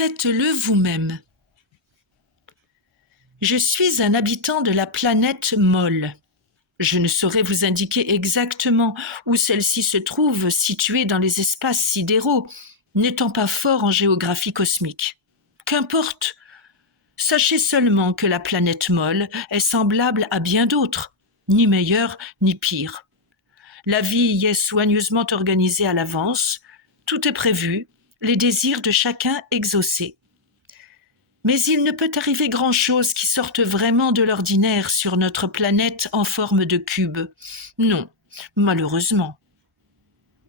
Faites-le vous-même. Je suis un habitant de la planète Molle. Je ne saurais vous indiquer exactement où celle-ci se trouve, située dans les espaces sidéraux, n'étant pas fort en géographie cosmique. Qu'importe. Sachez seulement que la planète Molle est semblable à bien d'autres, ni meilleure ni pire. La vie y est soigneusement organisée à l'avance, tout est prévu, les désirs de chacun exaucés. Mais il ne peut arriver grand-chose qui sorte vraiment de l'ordinaire sur notre planète en forme de cube. Non, malheureusement.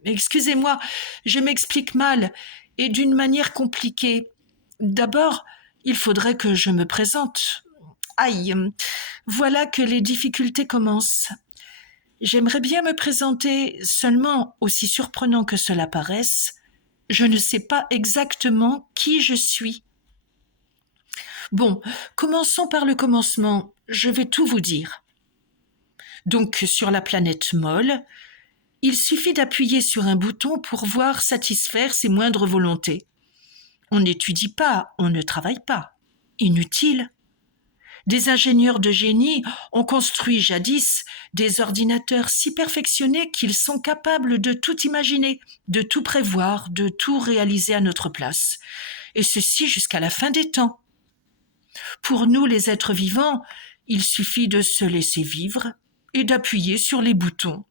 Excusez-moi, je m'explique mal et d'une manière compliquée. D'abord, il faudrait que je me présente. Aïe, voilà que les difficultés commencent. J'aimerais bien me présenter, seulement, aussi surprenant que cela paraisse, je ne sais pas exactement qui je suis. Bon, commençons par le commencement, je vais tout vous dire. Donc, sur la planète Molle, il suffit d'appuyer sur un bouton pour voir satisfaire ses moindres volontés. On n'étudie pas, on ne travaille pas. Inutile. Des ingénieurs de génie ont construit jadis des ordinateurs si perfectionnés qu'ils sont capables de tout imaginer, de tout prévoir, de tout réaliser à notre place. Et ceci jusqu'à la fin des temps. Pour nous, les êtres vivants, il suffit de se laisser vivre et d'appuyer sur les boutons.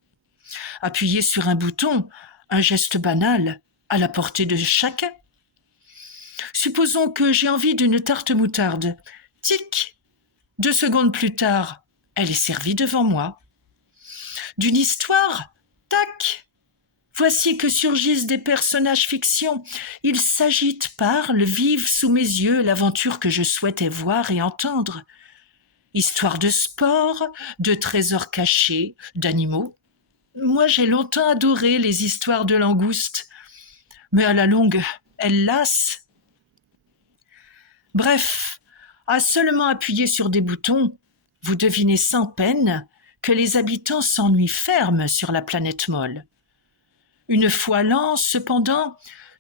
Appuyer sur un bouton, un geste banal, à la portée de chacun. Supposons que j'ai envie d'une tarte moutarde. Tic ! 2 secondes plus tard, elle est servie devant moi. D'une histoire, tac ! Voici que surgissent des personnages fiction. Ils s'agitent, parlent, vivent sous mes yeux l'aventure que je souhaitais voir et entendre. Histoire de sport, de trésors cachés, d'animaux. Moi, j'ai longtemps adoré les histoires de langoustes. Mais à la longue, elles lassent. Bref, à seulement appuyer sur des boutons, vous devinez sans peine que les habitants s'ennuient ferme sur la planète Molle. Une fois l'an, cependant,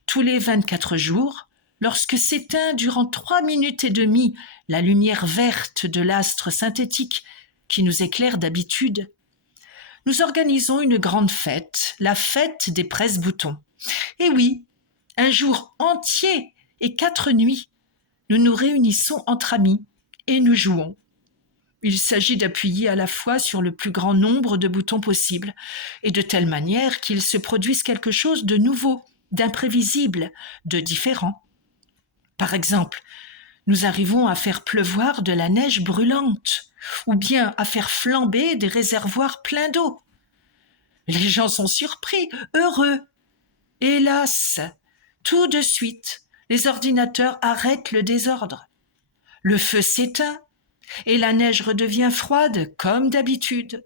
tous les 24 jours, lorsque s'éteint durant 3 minutes et demie la lumière verte de l'astre synthétique qui nous éclaire d'habitude, nous organisons une grande fête, la fête des presse-boutons. Et oui, un jour entier et 4 nuits, nous nous réunissons entre amis et nous jouons. Il s'agit d'appuyer à la fois sur le plus grand nombre de boutons possible, et de telle manière qu'il se produise quelque chose de nouveau, d'imprévisible, de différent. Par exemple, nous arrivons à faire pleuvoir de la neige brûlante, ou bien à faire flamber des réservoirs pleins d'eau. Les gens sont surpris, heureux. Hélas, tout de suite, les ordinateurs arrêtent le désordre. Le feu s'éteint, et la neige redevient froide comme d'habitude,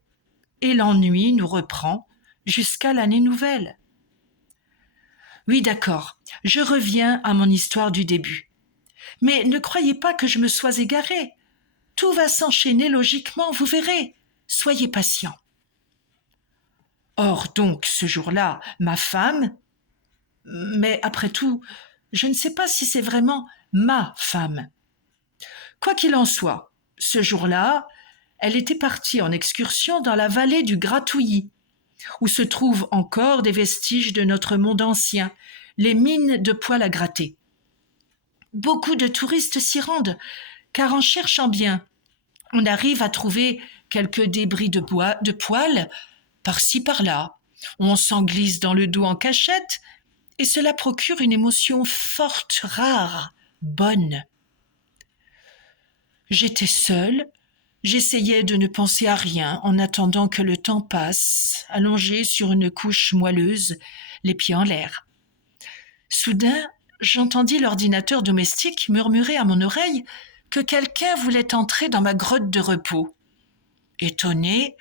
et l'ennui nous reprend jusqu'à l'année nouvelle. Oui, d'accord, je reviens à mon histoire du début. Mais ne croyez pas que je me sois égarée. Tout va s'enchaîner logiquement, vous verrez. Soyez patient. Or donc, ce jour-là, ma femme, mais après tout, je ne sais pas si c'est vraiment ma femme. Quoi qu'il en soit, ce jour-là, elle était partie en excursion dans la vallée du Gratouillis, où se trouvent encore des vestiges de notre monde ancien, les mines de poêle à gratter. Beaucoup de touristes s'y rendent, car en cherchant bien, on arrive à trouver quelques débris de poêle, par-ci par-là. On s'en glisse dans le dos en cachette, et cela procure une émotion forte, rare, bonne. J'étais seule, j'essayais de ne penser à rien en attendant que le temps passe, allongée sur une couche moelleuse, les pieds en l'air. Soudain, j'entendis l'ordinateur domestique murmurer à mon oreille que quelqu'un voulait entrer dans ma grotte de repos. Étonnée,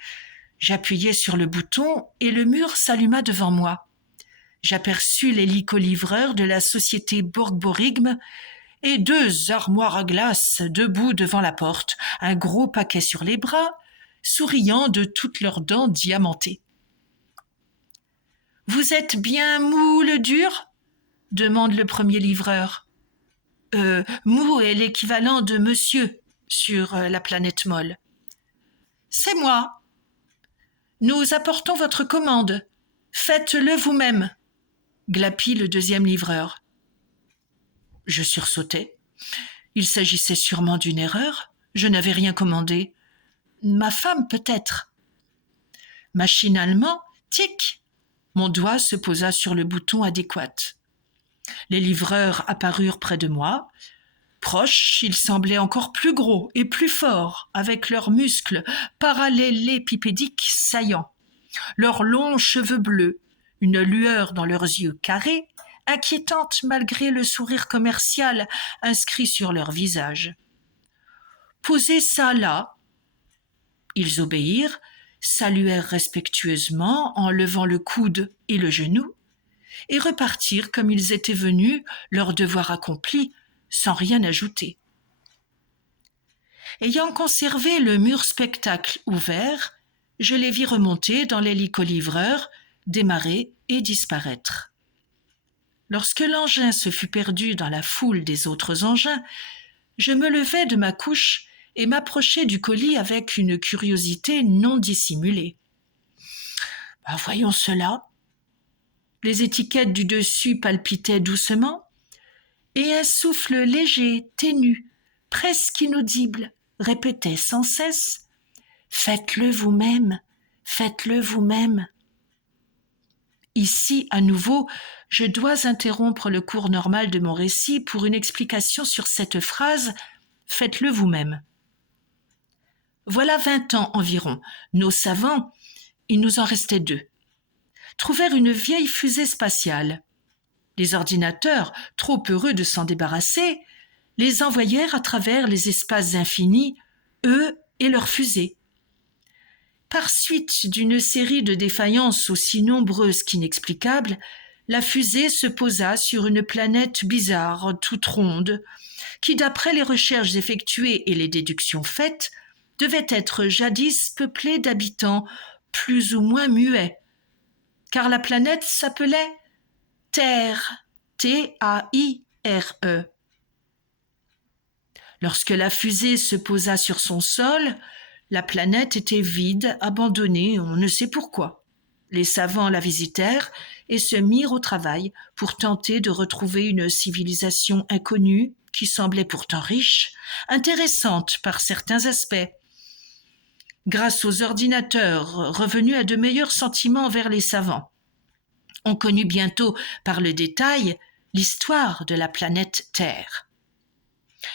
j'appuyai sur le bouton et le mur s'alluma devant moi. J'aperçus l'hélico-livreur de la société Borg-Borigme et 2 armoires à glace debout devant la porte, un gros paquet sur les bras, souriant de toutes leurs dents diamantées. « Vous êtes bien mou le dur ?» demande le premier livreur. Mou est l'équivalent de monsieur sur la planète molle. C'est moi. Nous apportons votre commande. Faites-le vous-même, glapit le deuxième livreur. Je sursautai. Il s'agissait sûrement d'une erreur. Je n'avais rien commandé. Ma femme, peut-être. Machinalement, tic, mon doigt se posa sur le bouton adéquat. Les livreurs apparurent près de moi. Proches, ils semblaient encore plus gros et plus forts, avec leurs muscles parallélépipédiques saillants, leurs longs cheveux bleus, une lueur dans leurs yeux carrés, inquiétante malgré le sourire commercial inscrit sur leur visage. Posez ça là. Ils obéirent, saluèrent respectueusement en levant le coude et le genou, et repartirent comme ils étaient venus, leur devoir accompli, sans rien ajouter. Ayant conservé le mur spectacle ouvert, je les vis remonter dans l'hélico-livreur, démarrer et disparaître. Lorsque l'engin se fut perdu dans la foule des autres engins, je me levai de ma couche et m'approchai du colis avec une curiosité non dissimulée. Voyons cela. Les étiquettes du dessus palpitaient doucement, et un souffle léger, ténu, presque inaudible, répétait sans cesse « Faites-le vous-même, faites-le vous-même ». Ici, à nouveau, je dois interrompre le cours normal de mon récit pour une explication sur cette phrase « Faites-le vous-même ». Voilà 20 ans environ, nos savants, il nous en restait 2, trouvèrent une vieille fusée spatiale. Les ordinateurs, trop heureux de s'en débarrasser, les envoyèrent à travers les espaces infinis, eux et leurs fusées. Par suite d'une série de défaillances aussi nombreuses qu'inexplicables, la fusée se posa sur une planète bizarre, toute ronde, qui, d'après les recherches effectuées et les déductions faites, devait être jadis peuplée d'habitants plus ou moins muets, car la planète s'appelait Terre, T-A-I-R-E. Lorsque la fusée se posa sur son sol, la planète était vide, abandonnée, on ne sait pourquoi. Les savants la visitèrent et se mirent au travail pour tenter de retrouver une civilisation inconnue qui semblait pourtant riche, intéressante par certains aspects. Grâce aux ordinateurs revenus à de meilleurs sentiments envers les savants, on connut bientôt par le détail l'histoire de la planète Terre.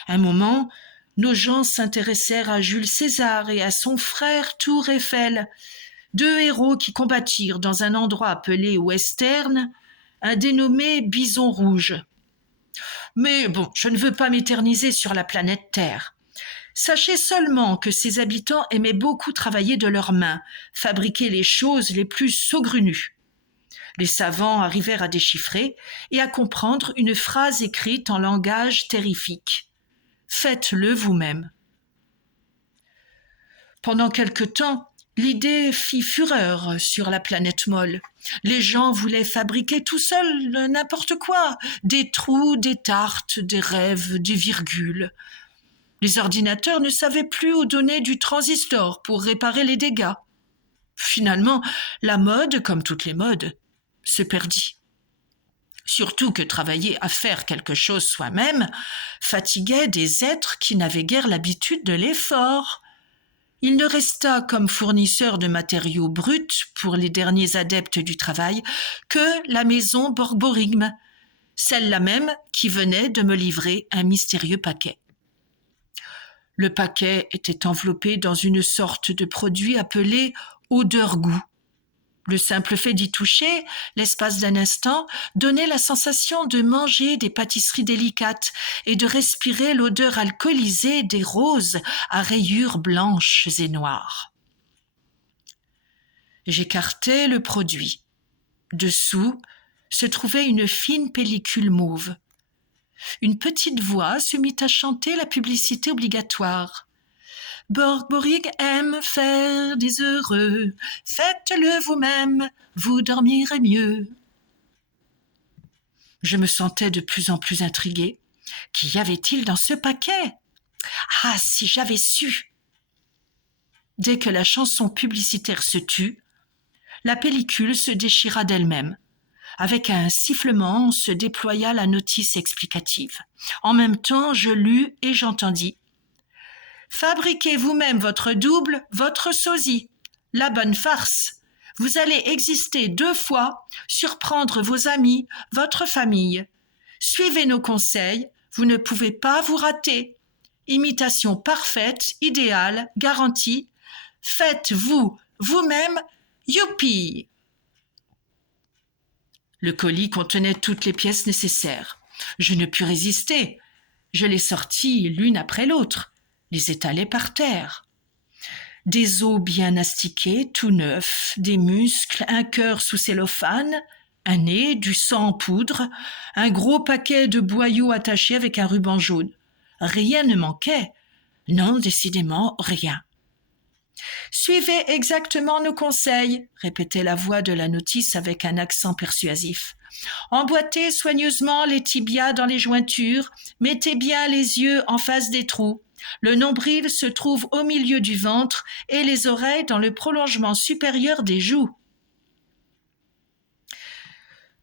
Un moment, nos gens s'intéressèrent à Jules César et à son frère Tour Eiffel, 2 héros qui combattirent dans un endroit appelé Western, un dénommé Bison Rouge. Mais bon, je ne veux pas m'éterniser sur la planète Terre. Sachez seulement que ses habitants aimaient beaucoup travailler de leurs mains, fabriquer les choses les plus saugrenues. Les savants arrivèrent à déchiffrer et à comprendre une phrase écrite en langage terrifique. « Faites-le vous-même ». Pendant quelque temps, l'idée fit fureur sur la planète molle. Les gens voulaient fabriquer tout seuls n'importe quoi, des trous, des tartes, des rêves, des virgules. Les ordinateurs ne savaient plus où donner du transistor pour réparer les dégâts. Finalement, la mode, comme toutes les modes, se perdit. Surtout que travailler à faire quelque chose soi-même fatiguait des êtres qui n'avaient guère l'habitude de l'effort. Il ne resta comme fournisseur de matériaux bruts pour les derniers adeptes du travail que la maison Borborigme, celle-là même qui venait de me livrer un mystérieux paquet. Le paquet était enveloppé dans une sorte de produit appelé odeur-goût. Le simple fait d'y toucher, l'espace d'un instant, donnait la sensation de manger des pâtisseries délicates et de respirer l'odeur alcoolisée des roses à rayures blanches et noires. J'écartai le produit. Dessous se trouvait une fine pellicule mauve. Une petite voix se mit à chanter la publicité obligatoire. Borborig aime faire des heureux, faites-le vous-même, vous dormirez mieux. Je me sentais de plus en plus intriguée. Qu'y avait-il dans ce paquet? Ah, si j'avais su! Dès que la chanson publicitaire se tut, la pellicule se déchira d'elle-même. Avec un sifflement, se déploya la notice explicative. En même temps, je lus et j'entendis. Fabriquez vous-même votre double, votre sosie. La bonne farce. Vous allez exister 2 fois, surprendre vos amis, votre famille. Suivez nos conseils, vous ne pouvez pas vous rater. Imitation parfaite, idéale, garantie. Faites-vous, vous-même, youpi! Le colis contenait toutes les pièces nécessaires. Je ne pus résister. Je les sortis l'une après l'autre, les étalai par terre. Des os bien astiqués, tout neufs, des muscles, un cœur sous cellophane, un nez, du sang en poudre, un gros paquet de boyaux attachés avec un ruban jaune. Rien ne manquait. Non, décidément, rien. Suivez exactement nos conseils, répétait la voix de la notice avec un accent persuasif. Emboîtez soigneusement les tibias dans les jointures, mettez bien les yeux en face des trous. Le nombril se trouve au milieu du ventre et les oreilles dans le prolongement supérieur des joues.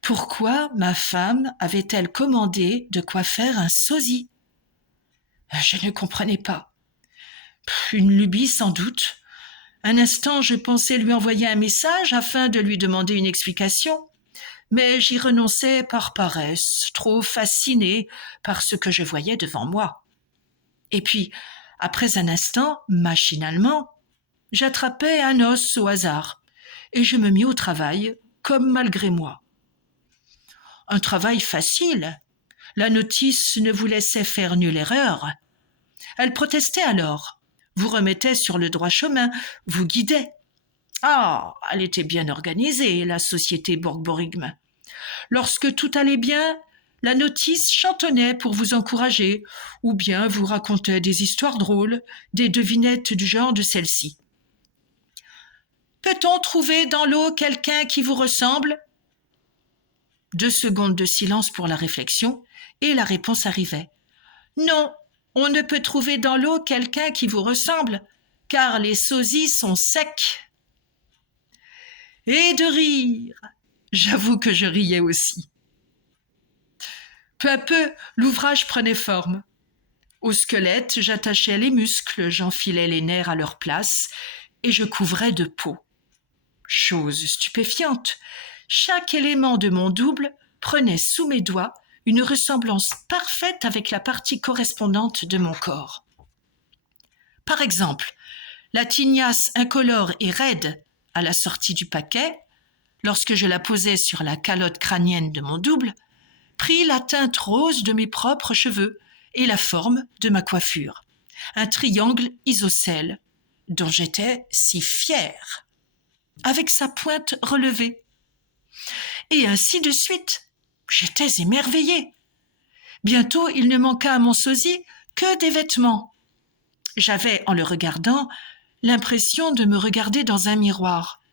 Pourquoi ma femme avait-elle commandé de quoi faire un sosie? Je ne comprenais pas. Une lubie sans doute. Un instant, je pensais lui envoyer un message afin de lui demander une explication, mais j'y renonçais par paresse, trop fascinée par ce que je voyais devant moi. Et puis, après un instant, machinalement, j'attrapai un os au hasard et je me mis au travail, comme malgré moi. Un travail facile. La notice ne vous laissait faire nulle erreur. Elle protestait alors, vous remettait sur le droit chemin, vous guidait. Ah, elle était bien organisée, la société Borborigme. Lorsque tout allait bien, la notice chantonnait pour vous encourager, ou bien vous racontait des histoires drôles, des devinettes du genre de celle-ci. Peut-on trouver dans l'eau quelqu'un qui vous ressemble? 2 secondes de silence pour la réflexion, et la réponse arrivait. Non, on ne peut trouver dans l'eau quelqu'un qui vous ressemble, car les sosies sont secs. Et de rire. J'avoue que je riais aussi. Peu à peu, l'ouvrage prenait forme. Au squelette, j'attachais les muscles, j'enfilais les nerfs à leur place et je couvrais de peau. Chose stupéfiante, chaque élément de mon double prenait sous mes doigts une ressemblance parfaite avec la partie correspondante de mon corps. Par exemple, la tignasse incolore et raide à la sortie du paquet, lorsque je la posais sur la calotte crânienne de mon double, prit la teinte rose de mes propres cheveux et la forme de ma coiffure. Un triangle isocèle, dont j'étais si fière, avec sa pointe relevée. Et ainsi de suite. J'étais émerveillée. Bientôt, il ne manqua à mon sosie que des vêtements. J'avais, en le regardant, l'impression de me regarder dans un miroir.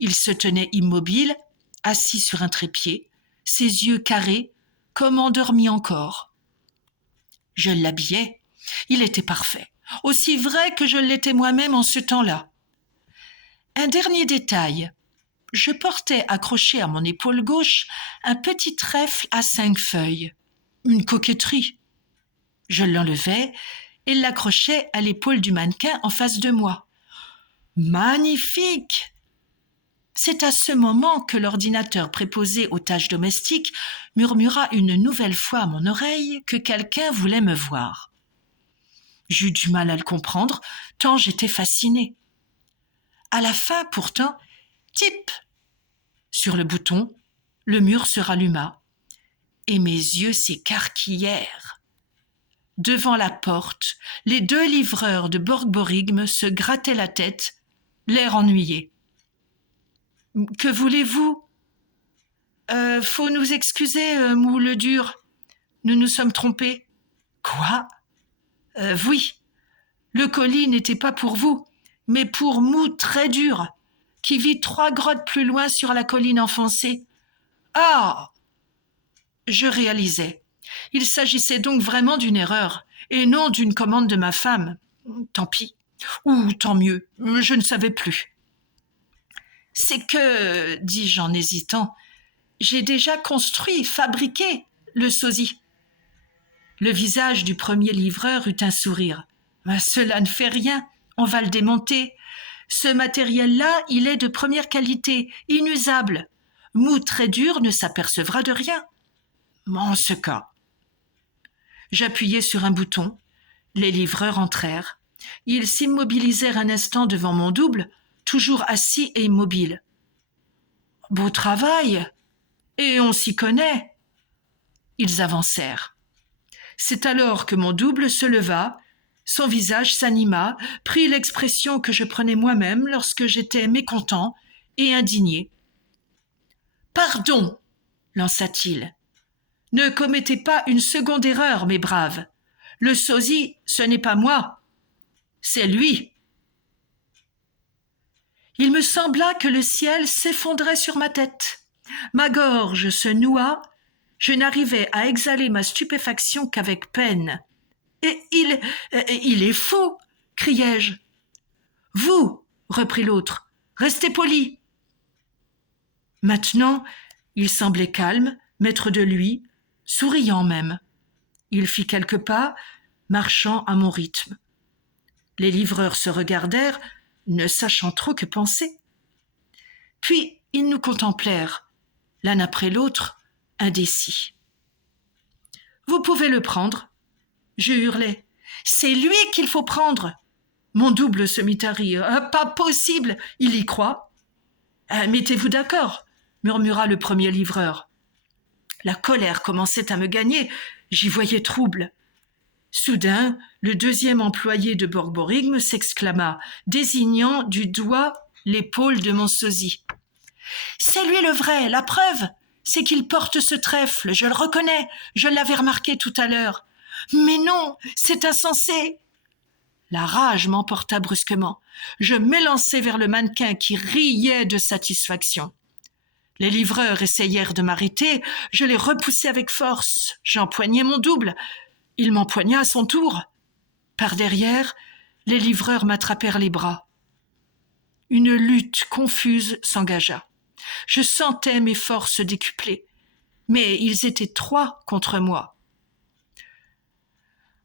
Il se tenait immobile, assis sur un trépied, ses yeux carrés, comme endormis encore. Je l'habillais. Il était parfait, aussi vrai que je l'étais moi-même en ce temps-là. Un dernier détail. Je portais accroché à mon épaule gauche un petit trèfle à 5 feuilles. Une coquetterie. Je l'enlevais et l'accrochais à l'épaule du mannequin en face de moi. Magnifique! C'est à ce moment que l'ordinateur préposé aux tâches domestiques murmura une nouvelle fois à mon oreille que quelqu'un voulait me voir. J'eus du mal à le comprendre, tant j'étais fascinée. À la fin, pourtant, tip! Sur le bouton, le mur se ralluma, et mes yeux s'écarquillèrent. Devant la porte, les 2 livreurs de Borborigme se grattaient la tête, l'air ennuyé. « Que voulez-vous ? Faut nous excuser, moule dur. Nous nous sommes trompés. »« Quoi ? Oui. Le colis n'était pas pour vous, mais pour Mou très dur, qui vit 3 grottes plus loin sur la colline enfoncée. » Ah ! Je réalisais. Il s'agissait donc vraiment d'une erreur, et non d'une commande de ma femme. Tant pis. Ou tant mieux, je ne savais plus. C'est que, dis-je en hésitant, j'ai déjà construit, fabriqué le sosie. Le visage du premier livreur eut un sourire. Cela ne fait rien, on va le démonter. Ce matériel-là, il est de première qualité, inusable. Mou très dur ne s'apercevra de rien. En ce cas. J'appuyai sur un bouton. Les livreurs entrèrent. Ils s'immobilisèrent un instant devant mon double, toujours assis et immobile. Beau travail, et on s'y connaît. Ils avancèrent. C'est alors que mon double se leva, son visage s'anima, prit l'expression que je prenais moi-même lorsque j'étais mécontent et indigné. « Pardon !» lança-t-il. « Ne commettez pas une seconde erreur, mes braves. Le sosie, ce n'est pas moi, c'est lui. » Il me sembla que le ciel s'effondrait sur ma tête. Ma gorge se noua. Je n'arrivais à exhaler ma stupéfaction qu'avec peine. « Et il est fou !» criai-je. « Vous, reprit l'autre, restez poli. » Maintenant, il semblait calme, maître de lui, souriant même. Il fit quelques pas, marchant à mon rythme. Les livreurs se regardèrent, ne sachant trop que penser. Puis ils nous contemplèrent, l'un après l'autre, indécis. « Vous pouvez le prendre !» Je hurlai. « C'est lui qu'il faut prendre !» Mon double se mit à rire. « Pas possible, il y croit. »« Mettez-vous d'accord !» murmura le premier livreur. La colère commençait à me gagner, j'y voyais trouble. Soudain, le deuxième employé de Borborygme s'exclama, désignant du doigt l'épaule de mon sosie. « C'est lui le vrai, la preuve, c'est qu'il porte ce trèfle, je le reconnais, je l'avais remarqué tout à l'heure. Mais non, c'est insensé !» La rage m'emporta brusquement. Je m'élançai vers le mannequin qui riait de satisfaction. Les livreurs essayèrent de m'arrêter, je les repoussai avec force. J'empoignai mon double. Il m'empoigna à son tour. Par derrière, les livreurs m'attrapèrent les bras. Une lutte confuse s'engagea. Je sentais mes forces décuplées, mais ils étaient 3 contre moi.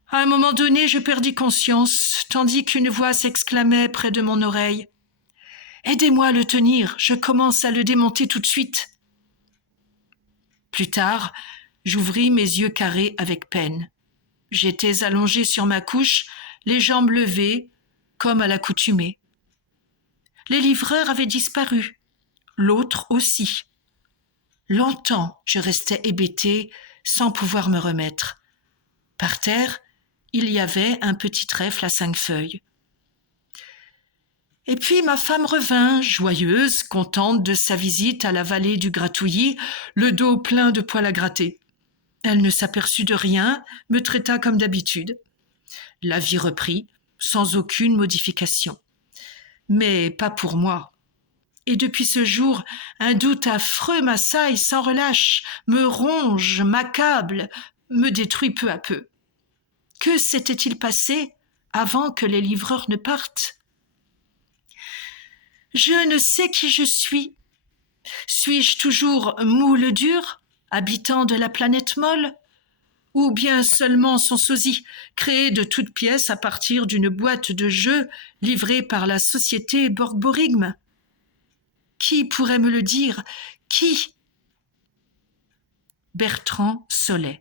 À un moment donné, je perdis conscience, tandis qu'une voix s'exclamait près de mon oreille. « Aidez-moi à le tenir, je commence à le démonter tout de suite. » Plus tard, j'ouvris mes yeux carrés avec peine. J'étais allongé sur ma couche, les jambes levées, comme à l'accoutumée. Les livreurs avaient disparu, l'autre aussi. Longtemps, je restais hébété, sans pouvoir me remettre. Par terre, il y avait un petit trèfle à 5 feuilles. Et puis ma femme revint, joyeuse, contente de sa visite à la vallée du Gratouillis, le dos plein de poils à gratter. Elle ne s'aperçut de rien, me traita comme d'habitude. La vie reprit, sans aucune modification. Mais pas pour moi. Et depuis ce jour, un doute affreux m'assaille sans relâche, me ronge, m'accable, me détruit peu à peu. Que s'était-il passé avant que les livreurs ne partent ? Je ne sais qui je suis. Suis-je toujours moule dur, habitant de la planète molle, ou bien seulement son sosie, créé de toutes pièces à partir d'une boîte de jeux livrée par la société Borborygme ? Qui pourrait me le dire ? Qui ? Bertrand Sollet.